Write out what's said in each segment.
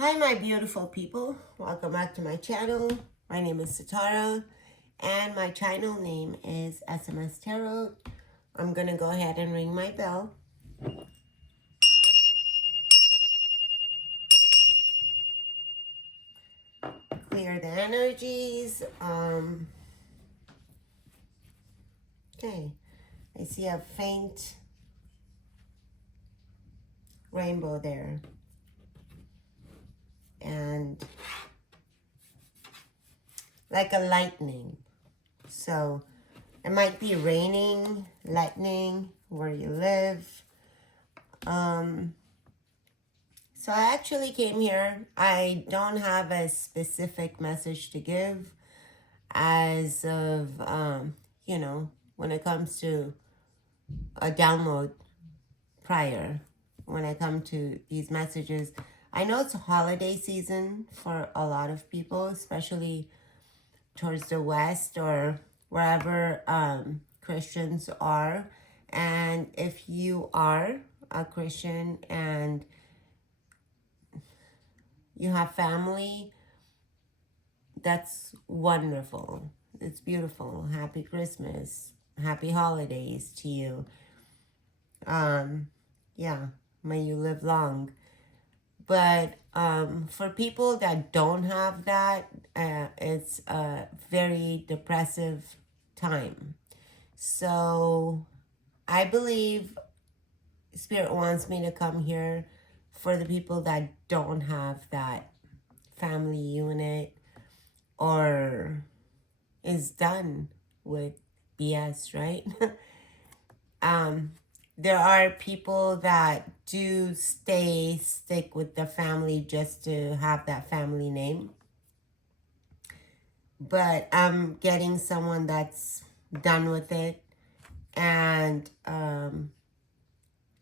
Hi, my beautiful people. Welcome back to my channel. My name is Satara, and my channel name is SMS Tarot. I'm going to go ahead and ring my bell. Clear the energies. Okay. I see a faint rainbow there. And like a lightning. So it might be raining, lightning, where you live. So I actually came here. I don't have a specific message to give as of, when it comes to a download prior, when I come to these messages. I know it's holiday season for a lot of people, especially towards the West or wherever Christians are. And if you are a Christian and you have family, that's wonderful. It's beautiful. Happy Christmas. Happy holidays to you. Yeah, may you live long. But for people that don't have that, it's a very depressive time. So I believe Spirit wants me to come here for the people that don't have that family unit or is done with BS, right? There are people that do stick with the family just to have that family name. But I'm getting someone that's done with it. And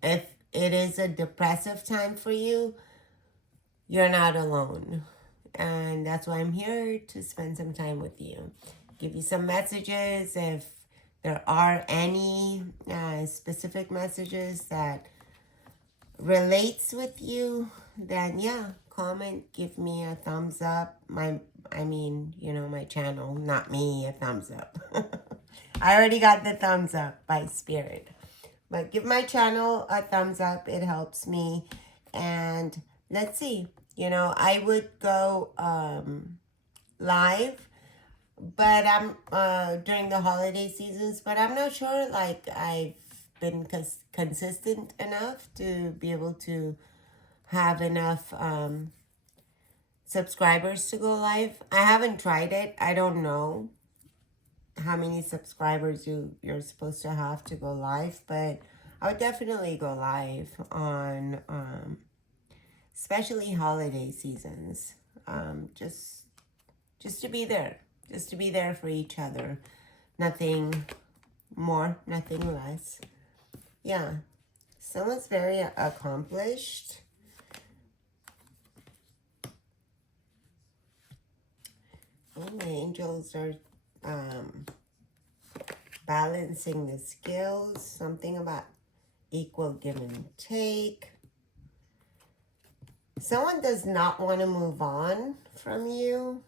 if it is a depressive time for you, you're not alone. And that's why I'm here to spend some time with you. Give you some messages. If there are any specific messages that relates with you, then yeah, comment, give me a thumbs up. My channel, not me, a thumbs up. I already got the thumbs up by Spirit. But give my channel a thumbs up. It helps me. And let's see. I would go live, but I'm during the holiday seasons, but I'm not sure like I've been consistent enough to be able to have enough subscribers to go live. I haven't tried it. I don't know how many subscribers you're supposed to have to go live, but I would definitely go live on especially holiday seasons. Just to be there. Just to be there for each other. Nothing more, nothing less. Yeah. Someone's very accomplished. Oh, my angels are balancing the scales. Something about equal give and take. Someone does not want to move on from you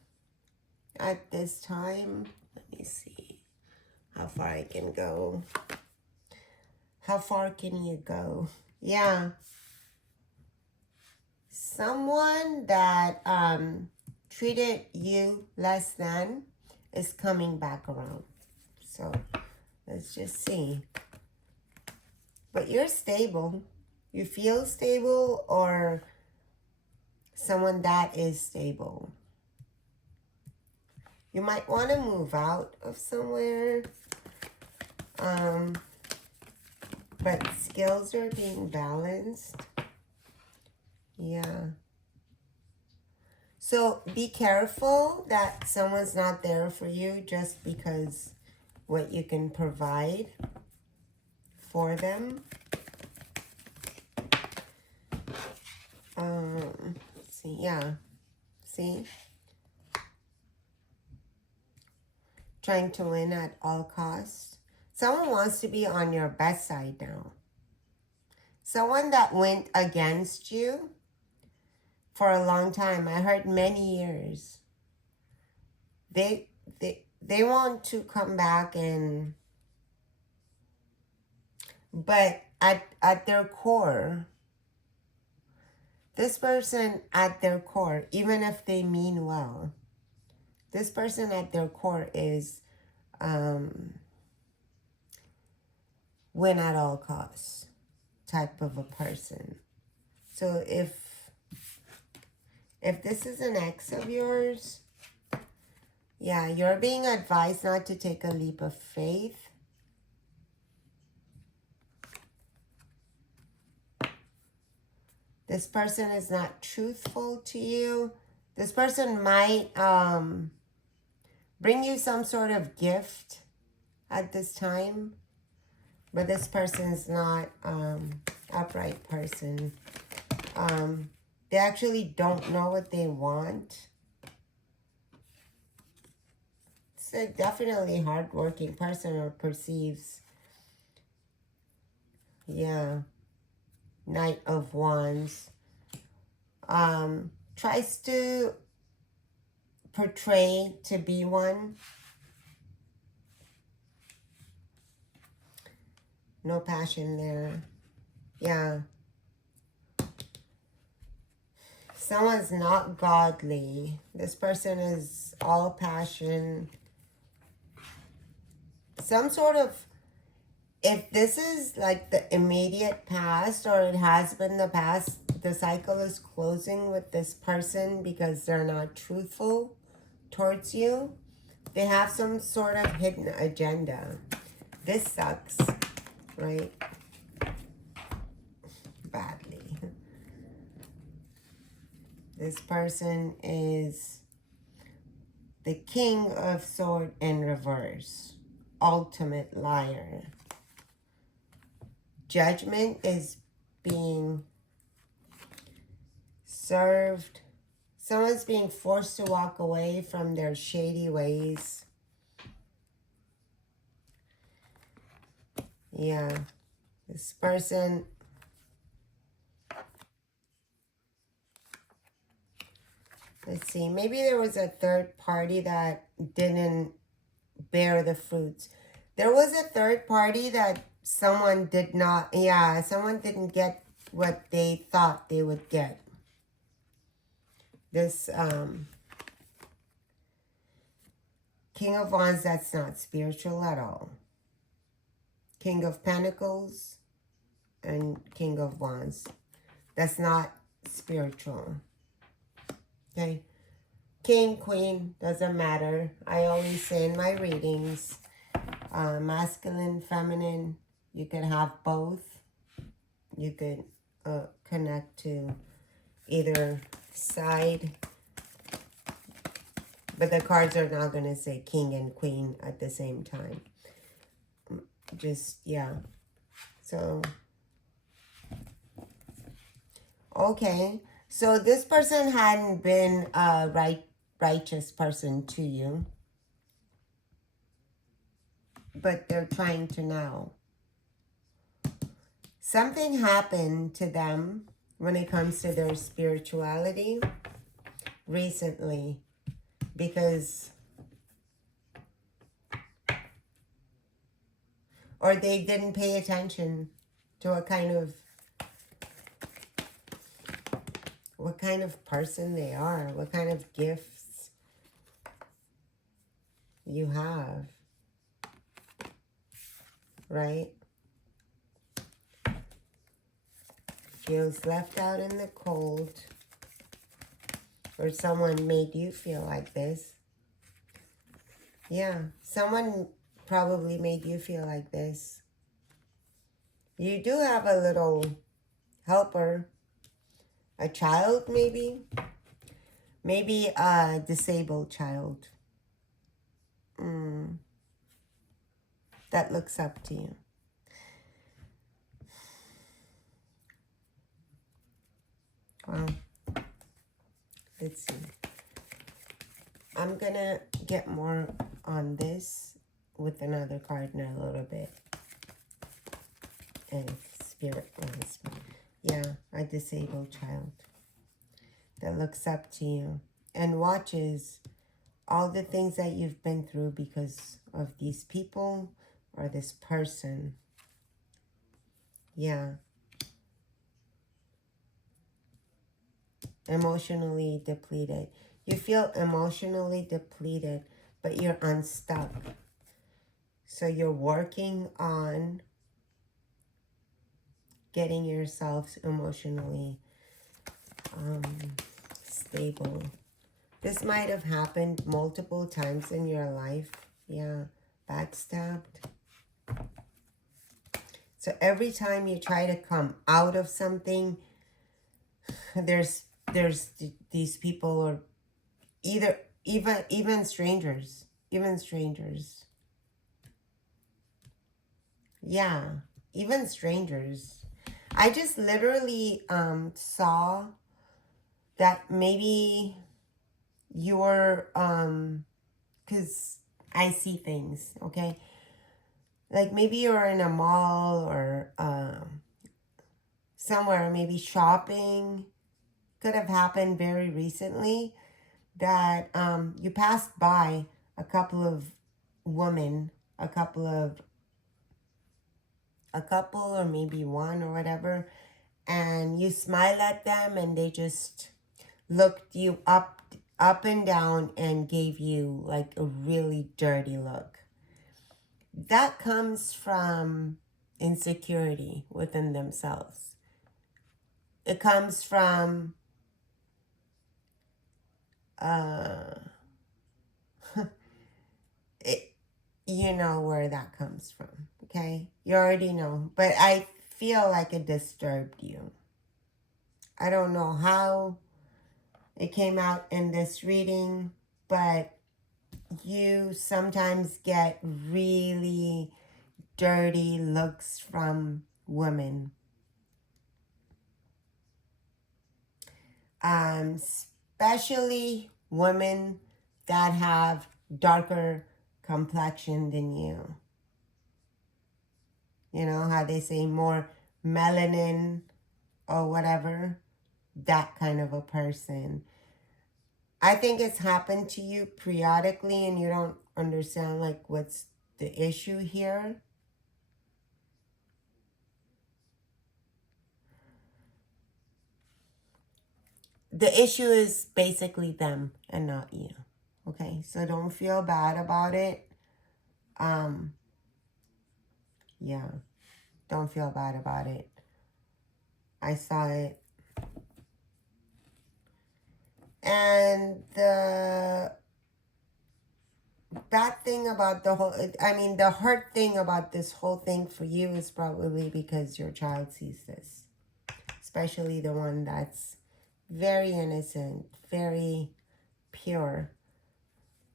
at this time. Let me see how far I can go. How far can you go? Yeah. Someone that treated you less than is coming back around. So let's just see. But you're stable. You feel stable, or someone that is stable. You might want to move out of somewhere. But skills are being balanced. Yeah. So be careful that someone's not there for you just because what you can provide for them. See, yeah. See? Trying to win at all costs. Someone wants to be on your best side now. Someone that went against you for a long time. I heard many years. They they want to come back, and but at their core, this person at their core, even if they mean well, this person at their core is win at all costs type of a person. So if this is an ex of yours, yeah, you're being advised not to take a leap of faith. This person is not truthful to you. This person might bring you some sort of gift at this time, but this person's not upright person. They actually don't know what they want. It's a definitely hardworking person, or perceives. Yeah. Knight of Wands. Tries to portray to be one. No passion there. Yeah. Someone's not godly. This person is all passion. Some sort of, if this is like the immediate past, or it has been the past, the cycle is closing with this person because they're not truthful towards you. They have some sort of hidden agenda. This sucks, right? Badly. This person is the King of Sword in reverse. Ultimate liar. Judgment is being served. Someone's being forced to walk away from their shady ways. Yeah. This person, let's see, maybe there was a third party that didn't bear the fruits. There was a third party that someone did not, yeah, someone didn't get what they thought they would get. This King of Wands, that's not spiritual at all. King of Pentacles and King of Wands, that's not spiritual. Okay. King, Queen, doesn't matter. I always say in my readings, masculine, feminine, you could have both. You could connect to either side. But the cards are not going to say King and Queen at the same time. Just, yeah. So, okay. So this person hadn't been a righteous person to you. But they're trying to now. Something happened to them when it comes to their spirituality recently. Because, or they didn't pay attention to what kind of person they are, what kind of gifts you have, right? Feels left out in the cold, or someone made you feel like this. Yeah, someone probably made you feel like this. You do have a little helper, a child maybe. Maybe a disabled child. That looks up to you. Well, let's see. I'm gonna get more on this with another card in a little bit. And Spirit wants me. Yeah, a disabled child. that looks up to you and watches all the things that you've been through because of these people or this person. Yeah. Emotionally depleted. You feel emotionally depleted, but you're unstuck. So you're working on getting yourself emotionally stable. This might have happened multiple times in your life. Yeah, backstabbed. So every time you try to come out of something, there's these people, or even strangers, yeah, even strangers. I just literally saw that maybe you're because I see things, okay, like maybe you're in a mall or somewhere, maybe shopping. Could have happened very recently that you passed by a couple of women, a couple or maybe one or whatever, and you smile at them and they just looked you up and down and gave you like a really dirty look. That comes from insecurity within themselves. It comes from it, you know where that comes from, okay? You already know, but I feel like it disturbed you. I don't know how it came out in this reading, but you sometimes get really dirty looks from women. Especially women that have darker complexion than you. You know how they say more melanin or whatever? That kind of a person. I think it's happened to you periodically and you don't understand like what's the issue here. The issue is basically them and not you. Okay, so don't feel bad about it. Yeah, don't feel bad about it. I saw it. And the bad thing about the hurt thing about this whole thing for you is probably because your child sees this. Especially the one that's very innocent, very pure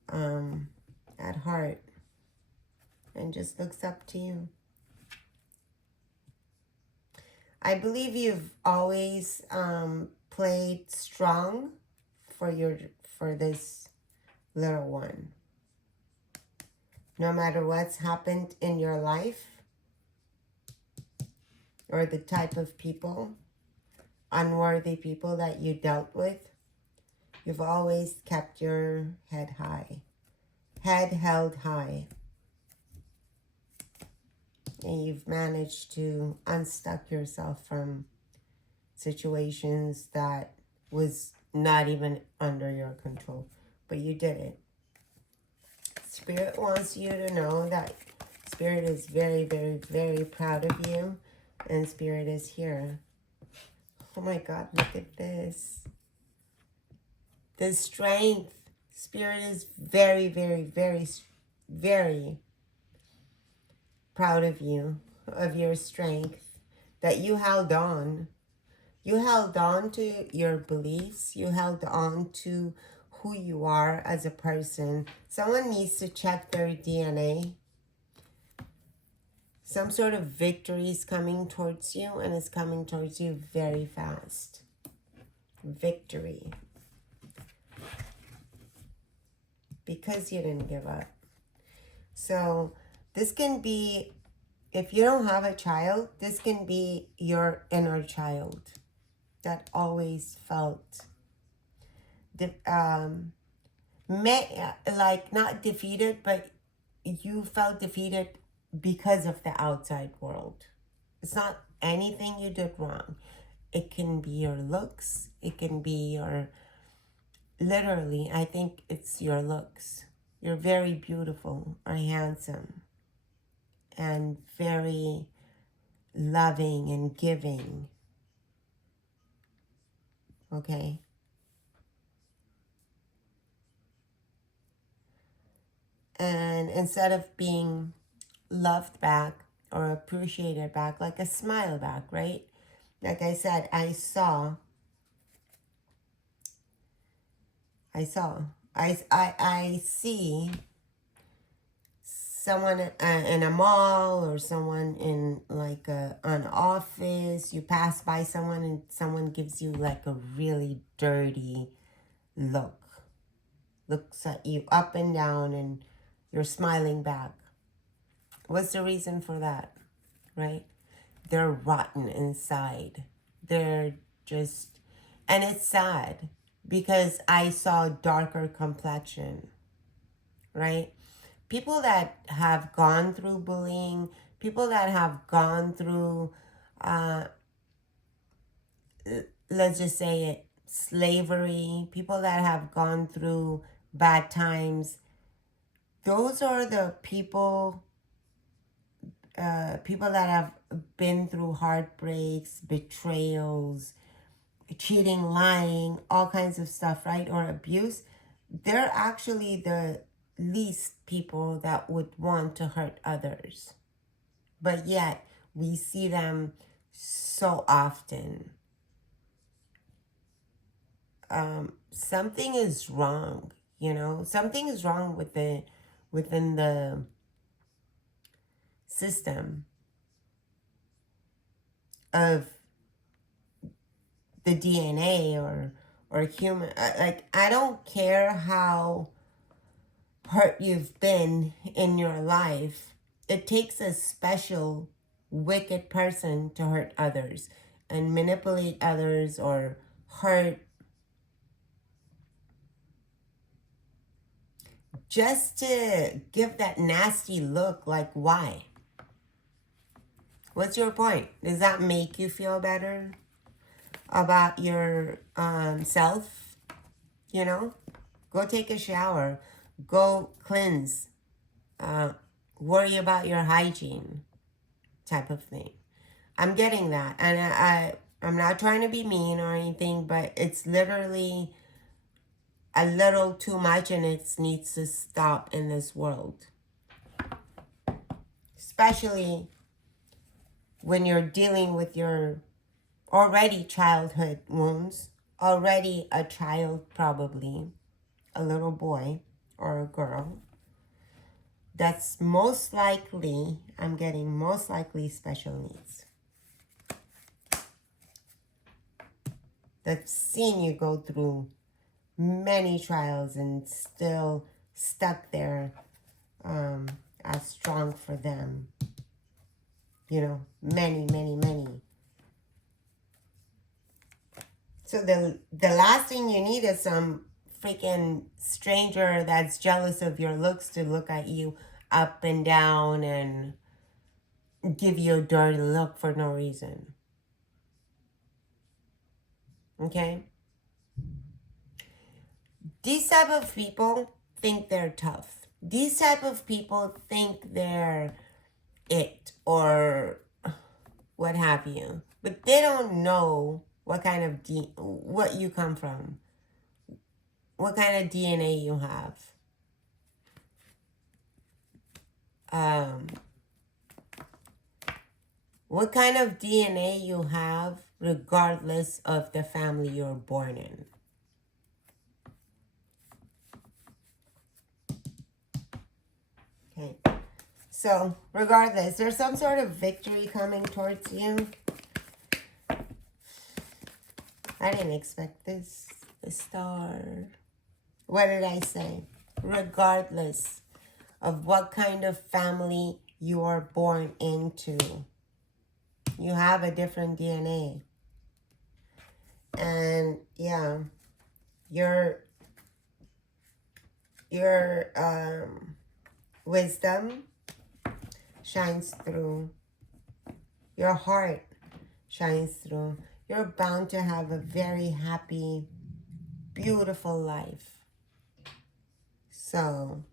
at heart, and just looks up to you. I believe you've always played strong for this little one. No matter what's happened in your life or the type of people, unworthy people that you dealt with, you've always kept your head high, head held high. And you've managed to unstuck yourself from situations that was not even under your control, but you did it. Spirit wants you to know that Spirit is very, very, very proud of you, and Spirit is here. Oh my God, look at this. The strength. Spirit is very, very, very, very proud of you, of your strength, that you held on. You held on to your beliefs. You held on to who you are as a person. Someone needs to check their DNA. Some sort of victory is coming towards you, and it's coming towards you very fast. Victory. Because you didn't give up. So this can be, if you don't have a child, this can be your inner child that always felt like not defeated, but you felt defeated because of the outside world. It's not anything you did wrong. It can be your looks. It can be your, literally, I think it's your looks. You're very beautiful or handsome and very loving and giving. Okay? And instead of being loved back or appreciated back, like a smile back, right? Like I said, I see someone in a mall or someone in like an office. You pass by someone and someone gives you like a really dirty look. Looks at you up and down and you're smiling back. What's the reason for that, right? They're rotten inside. They're just, and it's sad because I saw darker complexion, right? People that have gone through bullying, people that have gone through, let's just say it, slavery, people that have gone through bad times, those are the people that have been through heartbreaks, betrayals, cheating, lying, all kinds of stuff, right? Or abuse. They're actually the least people that would want to hurt others. But yet, we see them so often. Something is wrong, Something is wrong within the system of the DNA or human. Like, I don't care how hurt you've been in your life. It takes a special wicked person to hurt others and manipulate others or hurt just to give that nasty look. Like, why? What's your point? Does that make you feel better about your self? Go take a shower. Go cleanse. Worry about your hygiene type of thing. I'm getting that. And I'm not trying to be mean or anything, but it's literally a little too much and it needs to stop in this world. Especially when you're dealing with your already childhood wounds, already a child probably, a little boy or a girl. That's most likely, I'm getting most likely special needs. That's seen you go through many trials and still stuck there as strong for them. Many, many, many. So the last thing you need is some freaking stranger that's jealous of your looks to look at you up and down and give you a dirty look for no reason. Okay? These type of people think they're tough. These type of people think they're it or what have you. But they don't know what kind of what you come from. What kind of DNA you have. What kind of DNA you have regardless of the family you're born in. Okay. So, regardless, there's some sort of victory coming towards you. I didn't expect this. The star. What did I say? Regardless of what kind of family you are born into, you have a different DNA. And yeah, you're your wisdom shines through. Your heart shines through. You're bound to have a very happy, beautiful life. So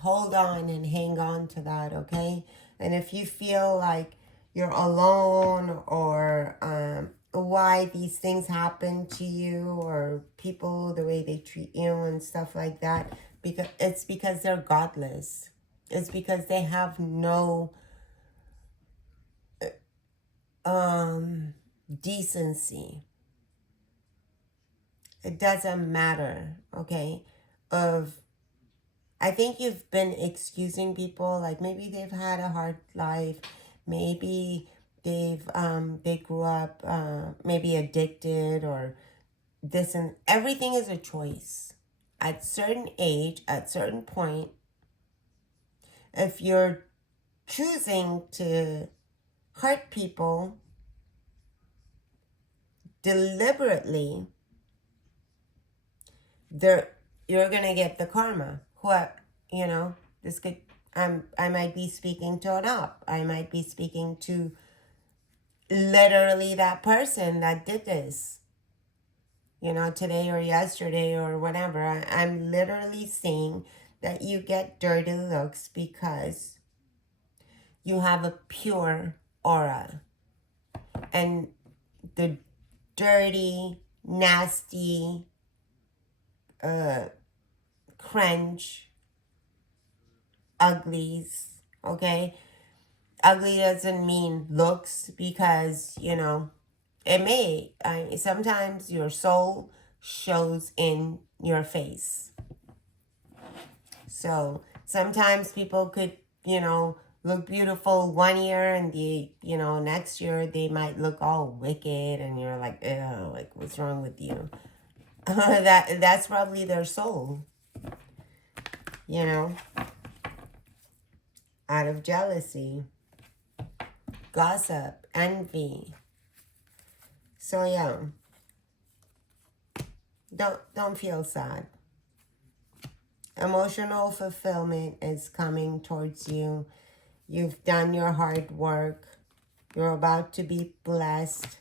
hold on and hang on to that, okay? And if you feel like you're alone, or why these things happen to you, or people, the way they treat you and stuff like that, because they're godless. It's because they have no decency. It doesn't matter, okay? I think you've been excusing people, like maybe they've had a hard life, maybe they grew up maybe addicted, or this, and everything is a choice. At certain age, at certain point, if you're choosing to hurt people deliberately, you're gonna get the karma. What, this could, I might be speaking to an op. I might be speaking to literally that person that did this, today or yesterday or whatever. I'm literally saying that you get dirty looks because you have a pure aura. And the dirty, nasty, cringe, uglies, okay? Ugly doesn't mean looks, because, it may. Sometimes your soul shows in your face. So sometimes people could, look beautiful one year, and next year they might look all wicked, and you're like, ew, like, what's wrong with you? That's probably their soul, out of jealousy, gossip, envy. So yeah, don't feel sad. Emotional fulfillment is coming towards you. You've done your hard work. You're about to be blessed,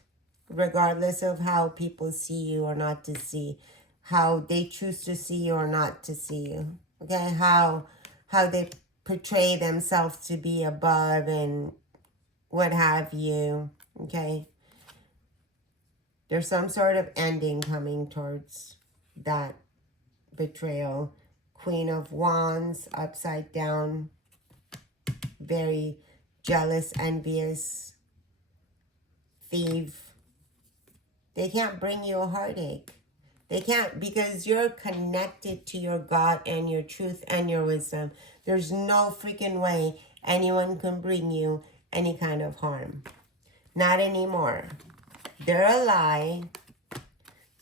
regardless of how people see you or not to see, how they choose to see you or not to see you. Okay, how they portray themselves to be above and what have you. Okay, there's some sort of ending coming towards that betrayal. Queen of Wands, upside down, very jealous, envious, thief. They can't bring you a heartache. They can't, because you're connected to your God and your truth and your wisdom. There's no freaking way anyone can bring you any kind of harm. Not anymore. They're a lie.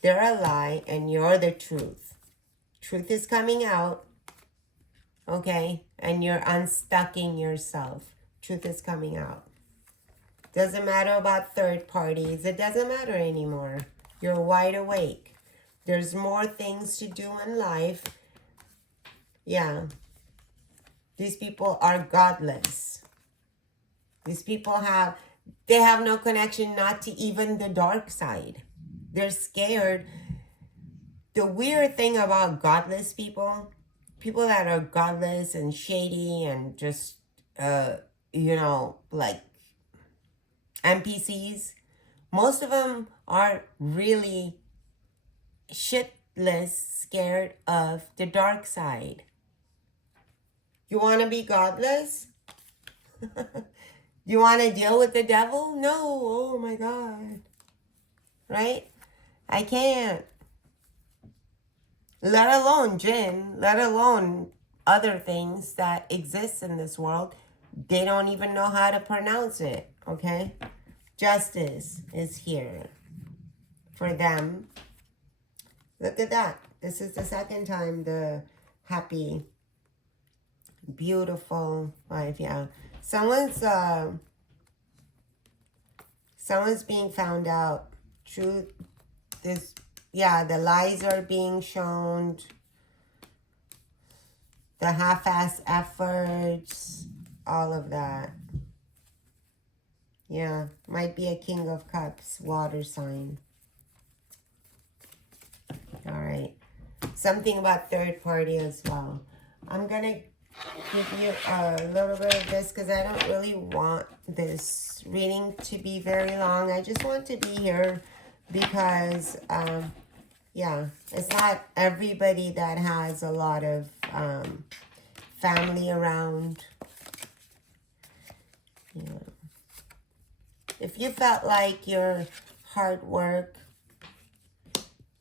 They're a lie, and you're the truth. Truth is coming out, okay? And you're unstucking yourself. Truth is coming out. Doesn't matter about third parties. It doesn't matter anymore. You're wide awake. There's more things to do in life. Yeah. These people are godless. These people have no connection, not to even the dark side. They're scared. The weird thing about godless people that are godless and shady and just, like NPCs, most of them are really shitless scared of the dark side. You want to be godless? You want to deal with the devil? No. Oh my God. Right? I can't. Let alone jinn, let alone other things that exist in this world. They don't even know how to pronounce it, okay? Justice is here for them. Look at that. This is the second time the happy, beautiful wife. Yeah. Someone's being found out. Truth is, yeah, the lies are being shown. the half-ass efforts, all of that. Yeah, might be a King of Cups, water sign. All right. Something about third party as well. I'm going to give you a little bit of this because I don't really want this reading to be very long. I just want to be here because, yeah, it's not everybody that has a lot of family around. Yeah. If you felt like your hard work,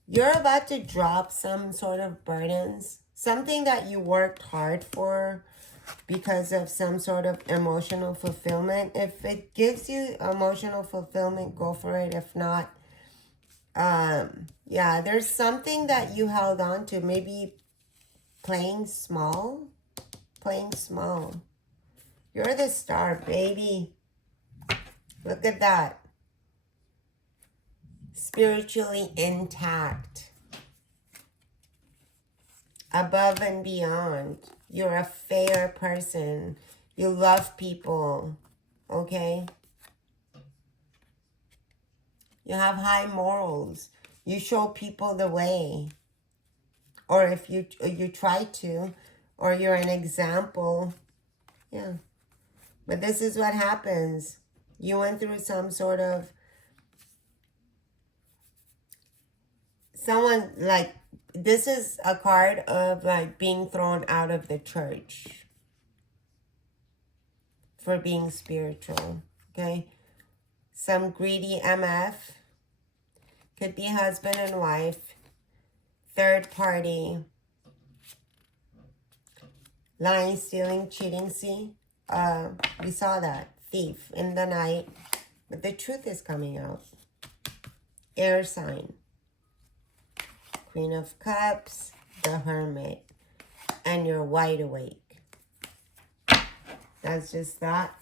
you're about to drop some sort of burdens, something that you worked hard for because of some sort of emotional fulfillment. If it gives you emotional fulfillment, go for it. If not, yeah, there's something that you held on to, maybe playing small. You're the star, baby. Look at that. Spiritually intact. Above and beyond. You're a fair person. You love people. Okay? You have high morals. You show people the way. Or if you try to, or you're an example. Yeah. But this is what happens. You went through some sort of, someone like, this is a card of like being thrown out of the church for being spiritual. Okay. Some greedy MF. Could be husband and wife. Third party. Lying, stealing, cheating. See? We saw that. Thief in the night. But the truth is coming out. Air sign. Queen of Cups. The Hermit. And you're wide awake. That's just that.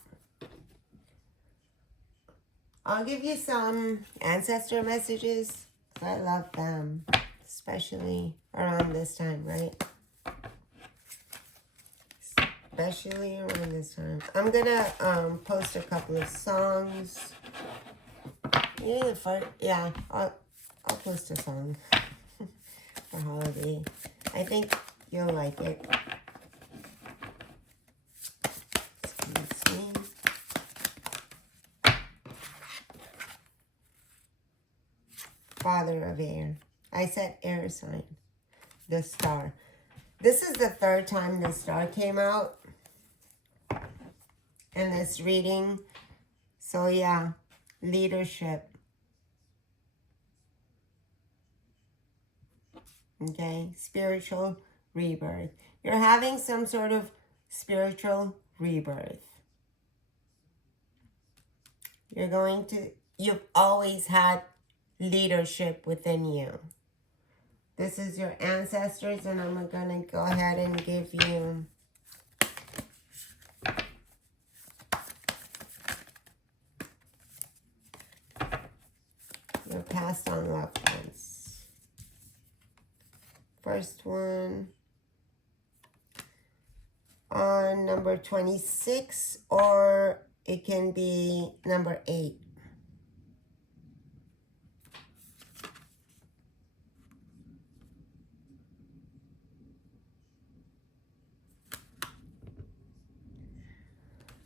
I'll give you some ancestor messages. I love them. Especially around this time, right? Especially around this time. I'm gonna post a couple of songs. Yeah, I'll post a song for holiday. I think you'll like it. Excuse me. Father of air. I said air sign. The star. This is the third time the star came out in this reading. So yeah, leadership. Okay, spiritual rebirth. You're having some sort of spiritual rebirth. You've always had leadership within you. This is your ancestors, and I'm going to go ahead and give you your passed on loved ones. First one on number 26, or it can be number 8.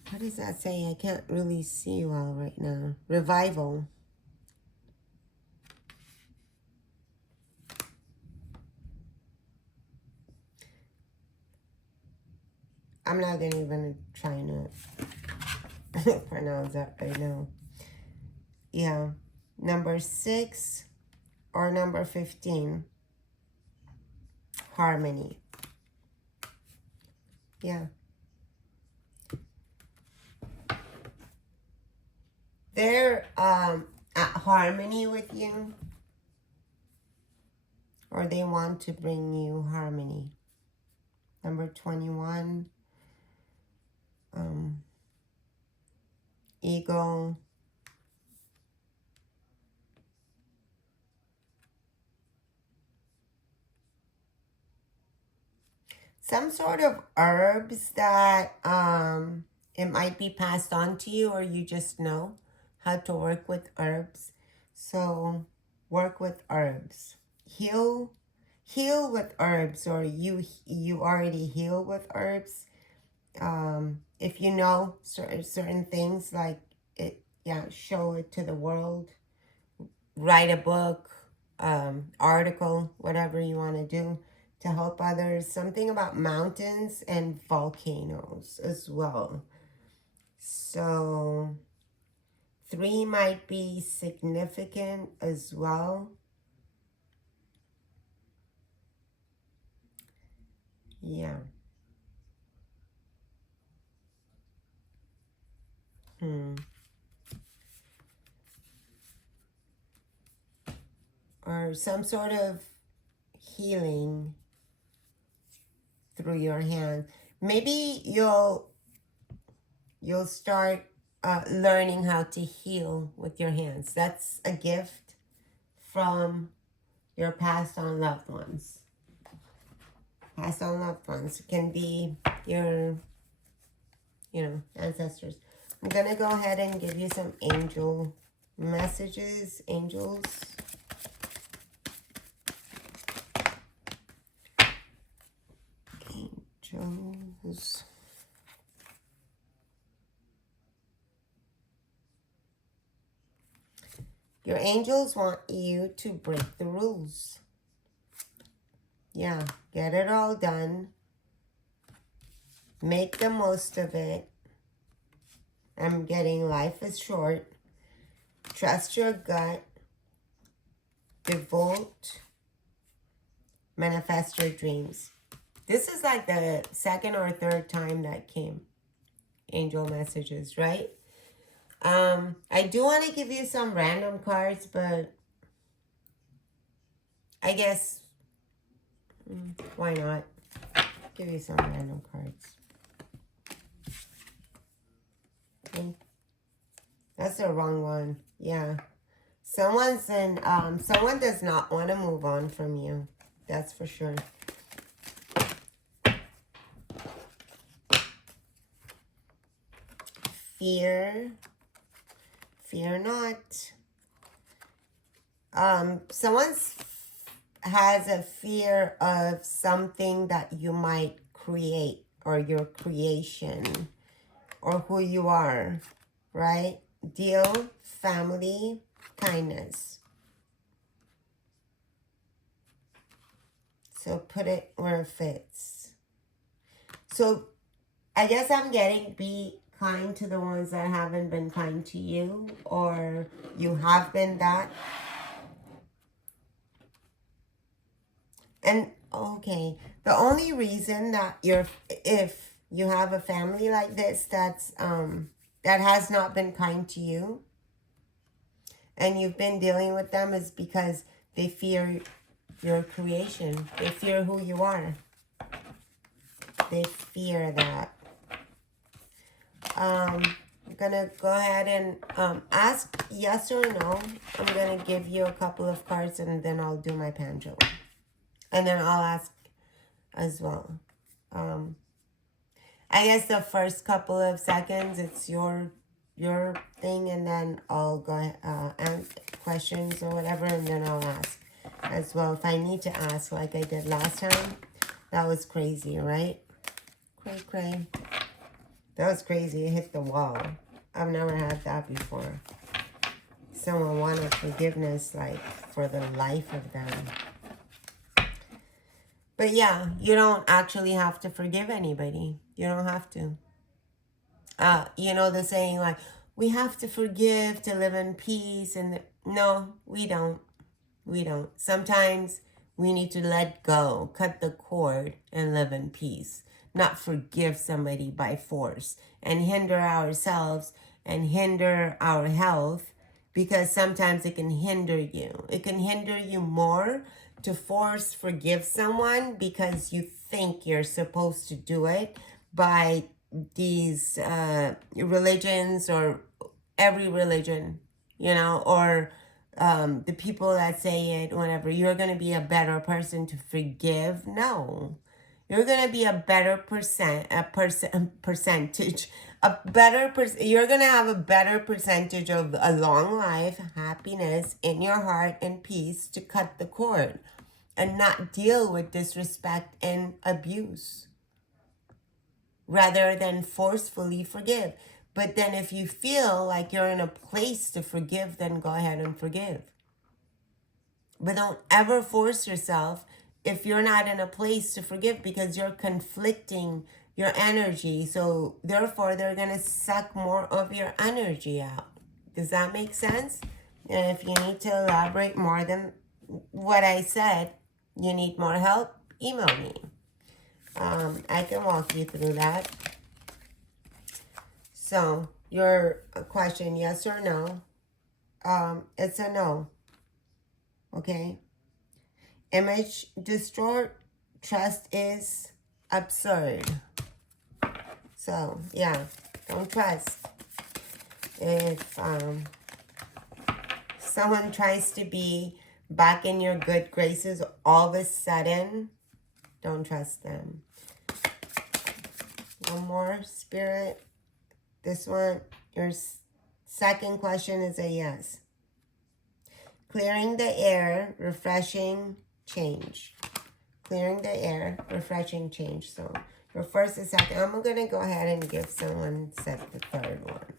What does that say? I can't really see well right now. Revival. I'm not even trying to pronounce that right now. Yeah. Number 6 or number 15. Harmony. Yeah. They're at harmony with you, or they want to bring you harmony. Number 21, ego. some sort of herbs that it might be passed on to you, or you just know how to work with herbs. So work with herbs. Heal with herbs, or you already heal with herbs. If you know certain things, like it, yeah, show it to the world. Write a book, article, whatever you want to do to help others. Something about mountains and volcanoes as well. So 3 might be significant as well. Yeah. Or some sort of healing through your hand. Maybe you'll start learning how to heal with your hands. That's a gift from your passed on loved ones. Passed on loved ones can be your, ancestors. I'm gonna go ahead and give you some angel messages, angels. Angels. Your angels want you to break the rules. Yeah, get it all done. Make the most of it. I'm getting life is short. Trust your gut. Devote. Manifest your dreams. This is like the second or third time that came. Angel messages, right? I do want to give you some random cards, but I guess, why not? Give you some random cards. Okay. That's the wrong one. Yeah. Someone does not want to move on from you. That's for sure. Fear not. Someone has a fear of something that you might create, or your creation, or who you are, right? Deal, family, kindness. So put it where it fits. So I guess I'm getting, be kind to the ones that haven't been kind to you, or you have been that. And okay, the only reason that if you have a family like this that's that has not been kind to you, and you've been dealing with them, is because they fear your creation. They fear who you are. They fear that. I'm gonna go ahead and ask yes or no. I'm gonna give you a couple of cards, and then I'll do my pendulum. And then I'll ask as well. I guess the first couple of seconds, it's your thing, and then I'll go answer questions or whatever, and then I'll ask as well if I need to ask, like I did last time. That was crazy, right? Cray. That was crazy. It hit the wall. I've never had that before. Someone wanted forgiveness, like, for the life of them. But yeah, you don't actually have to forgive anybody. You don't have to. You know the saying, like, we have to forgive to live in peace. And no, we don't. We don't. Sometimes we need to let go, cut the cord, and live in peace. Not forgive somebody by force and hinder ourselves and hinder our health, because sometimes it can hinder you. It can hinder you more to force forgive someone because you think you're supposed to do it by these religions, or every religion, or the people that say it, whenever you're going to be a better person to forgive. No, You're going to be a better percentage, you're going to have a better percentage of a long life, happiness in your heart, and peace to cut the cord and not deal with disrespect and abuse rather than forcefully forgive. But then if you feel like you're in a place to forgive, then go ahead and forgive. But don't ever force yourself if you're not in a place to forgive, because you're conflicting your energy. So therefore, they're going to suck more of your energy out. Does that make sense? And if you need to elaborate more than what I said, you need more help, email me. I can walk you through that. So your question, yes or no? It's a no. Okay. Image distort. Trust is absurd. So yeah, don't trust. If someone tries to be back in your good graces all of a sudden, don't trust them. One more, Spirit. This one, your second question is a yes. Clearing the air, refreshing change. Clearing the air, refreshing change. So your first and second. I'm going to go ahead and give someone set the third one.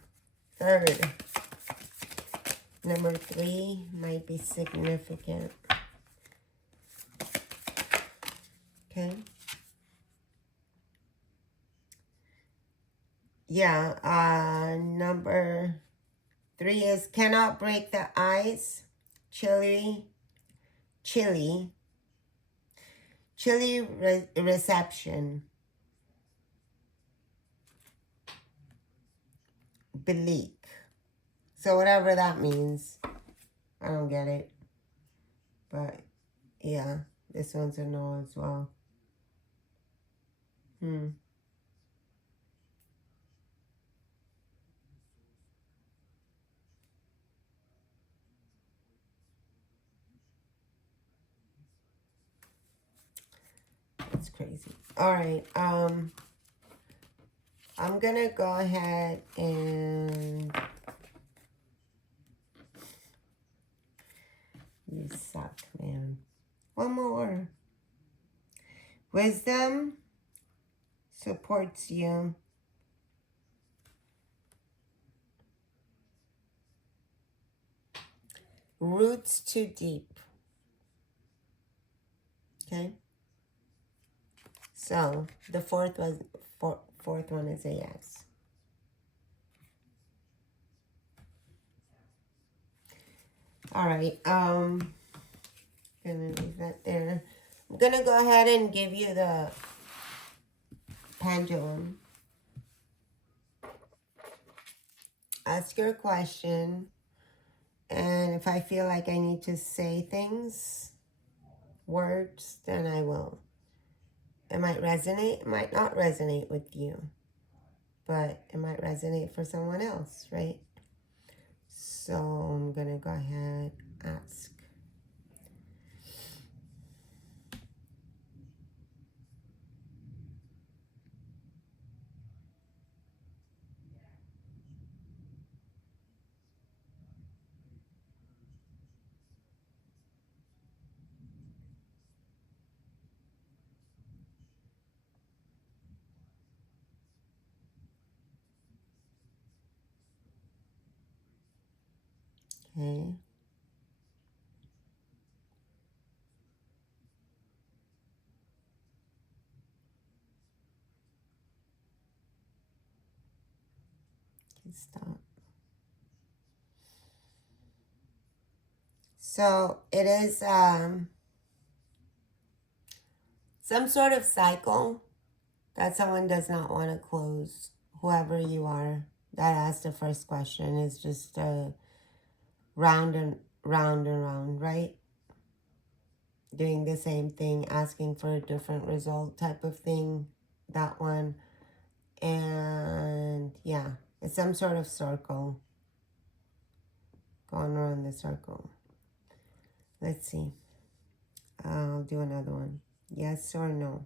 Third. Number 3 might be significant. Okay. Yeah. Number 3 is cannot break the ice. Chilly reception. Bleak. So whatever that means. I don't get it. But yeah, this one's a no as well. That's crazy. All right. I'm gonna go ahead and you suck, man. One more. Wisdom supports you. Roots too deep. Okay. So the fourth one is a yes. All right. Gonna leave that there. I'm gonna go ahead and give you the pendulum. Ask your question, and if I feel like I need to say things, words, then I will. It might resonate, it might not resonate with you, but it might resonate for someone else, right? So I'm gonna go ahead, ask. Okay. Stop. So it is some sort of cycle that someone does not want to close. Whoever you are that asked the first question is just round and round and round, right? Doing the same thing, asking for a different result type of thing. That one. And yeah, it's some sort of circle. Going around the circle. Let's see. I'll do another one. Yes or no?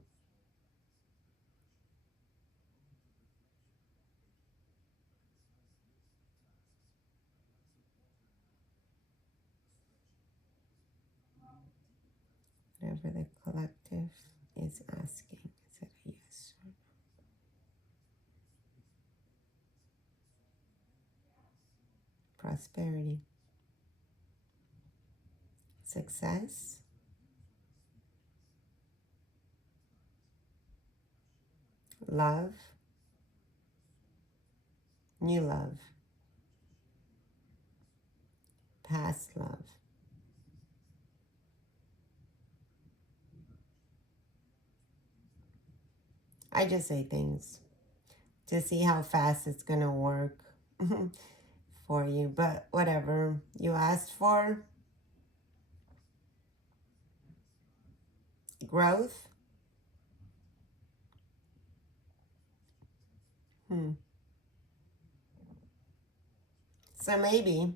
whatever the collective is asking. Is it a yes or no? Prosperity, success, love, new love, past love. I just say things to see how fast it's going to work for you. But whatever you asked for, growth. So maybe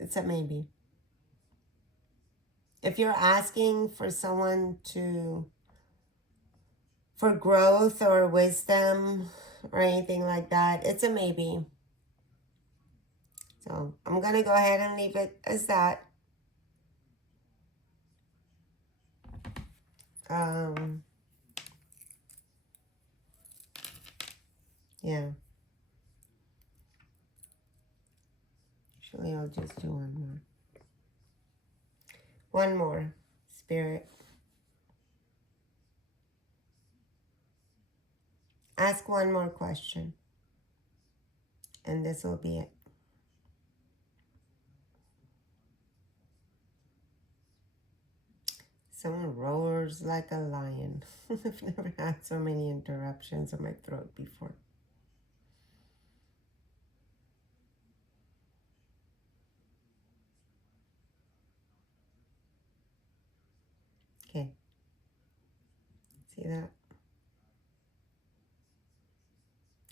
it's a maybe. If you're asking for someone for growth or wisdom or anything like that, it's a maybe. So I'm going to go ahead and leave it as that. Yeah. Actually, I'll just do one more. One more, Spirit. Ask one more question. And this will be it. Someone roars like a lion. I've never had so many interruptions in my throat before. Okay. See that?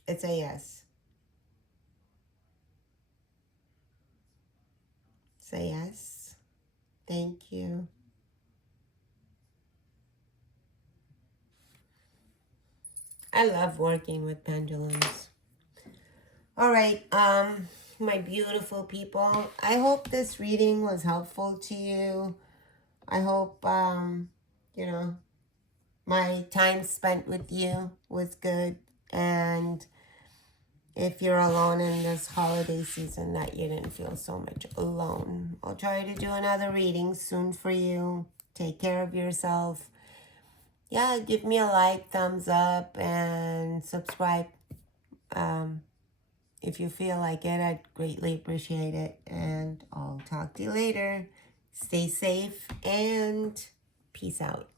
It's a yes. Say yes. Thank you. I love working with pendulums. All right, my beautiful people. I hope this reading was helpful to you. I hope, you know, my time spent with you was good. And if you're alone in this holiday season, that you didn't feel so much alone. I'll try to do another reading soon for you. Take care of yourself. Yeah, give me a like, thumbs up, and subscribe. If you feel like it, I'd greatly appreciate it. And I'll talk to you later. Stay safe and peace out.